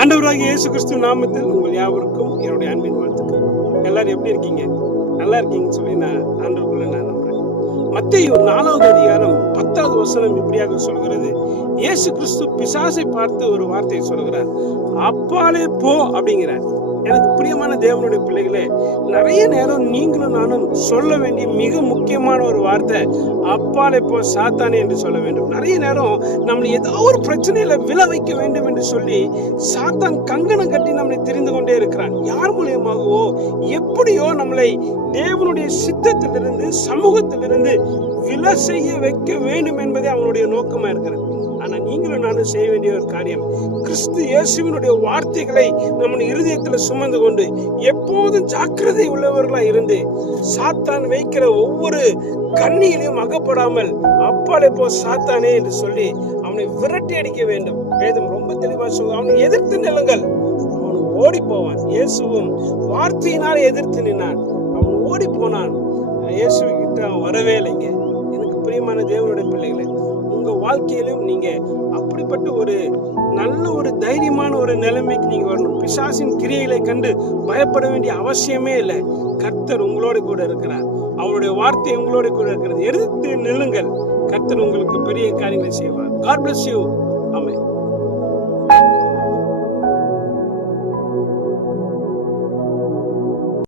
ஆண்டவராகிய இயேசு கிறிஸ்து நாமத்தில் உங்கள் யாவருக்கும் என்னுடைய அன்பின் வாழ்த்துக்கள். எல்லாரும் எப்படி இருக்கீங்க? நல்லா இருக்கீங்கன்னு சொல்லி நான் ஆண்டவருக்குள்ள நான் நம்புறேன். மத்தேயு 4வது அதிகாரம் 10வது வசனம் இப்படியாக சொல்கிறது. இயேசு கிறிஸ்து பிசாசை பார்த்து ஒரு வார்த்தையை சொல்கிறார், அப்பாலே போ அப்படிங்கிறார். எனக்கு பிரியமான தேவனுடைய பிள்ளைகளே, நிறைய நேரம் நீங்களும் நானும் சொல்ல வேண்டிய மிக முக்கியமான ஒரு வார்த்தை அப்பாலே போ சாத்தானே என்று சொல்ல வேண்டும். நிறைய நேரம் நம்மளை ஏதோ ஒரு பிரச்சனையில விழ வைக்க வேண்டும் என்று சொல்லி சாத்தான் கங்கணம் கட்டி நம்மளை தெரிந்து கொண்டே இருக்கிறான். யார் மூலியமாகவோ எப்படியோ நம்மளை தேவனுடைய சித்தத்திலிருந்து சமூகத்திலிருந்து விழ செய்ய வைக்க வேண்டும் என்பதே அவனுடைய நோக்கமா இருக்கிறது. ஆனா நீங்களும் நானும் செய்ய வேண்டிய ஒரு காரியம், கிறிஸ்து இயேசுவினுடைய வார்த்தைகளை நம்ம இருதயத்துல சுமந்து கொண்டு எப்போதும் ஜாக்கிரதை உள்ளவர்களா இருந்து சாத்தான் வைக்கிற ஒவ்வொரு கண்ணியிலையும் அகப்படாமல் அப்பாலே போ சாத்தானே என்று சொல்லி அவனை விரட்டி அடிக்க வேண்டும். வேதம் ரொம்ப தெளிவா சொல்லுங்க, அவனை எதிர்த்து நில்லுங்கள், அவன் ஓடி போவான். இயேசுவும் வார்த்தையினால் எதிர்த்து நின்னான், அவன் ஓடி போனான். இயேசு கிட்ட அவன் வரவே இல்லைங்க. எனக்கு பிரியமான தேவனுடைய பிள்ளைகளை, உங்க வாழ்க்கையிலும் நீங்க அப்படிப்பட்ட ஒரு நல்ல ஒரு தைரியமான ஒரு நிலைமைக்கு நீங்க வரணும். பிசாசின் கிரியைகளை கண்டு பயப்பட வேண்டிய அவசியமே இல்லை. கர்த்தர் உங்களோட கூட இருக்கிறார், அவருடைய வார்த்தை உங்களோட கூட இருக்கிறது. எடுத்து நில்லுங்கள், கர்த்தர் உங்களுக்கு பெரிய காரியங்களை செய்வார். God bless you. ஆமென்.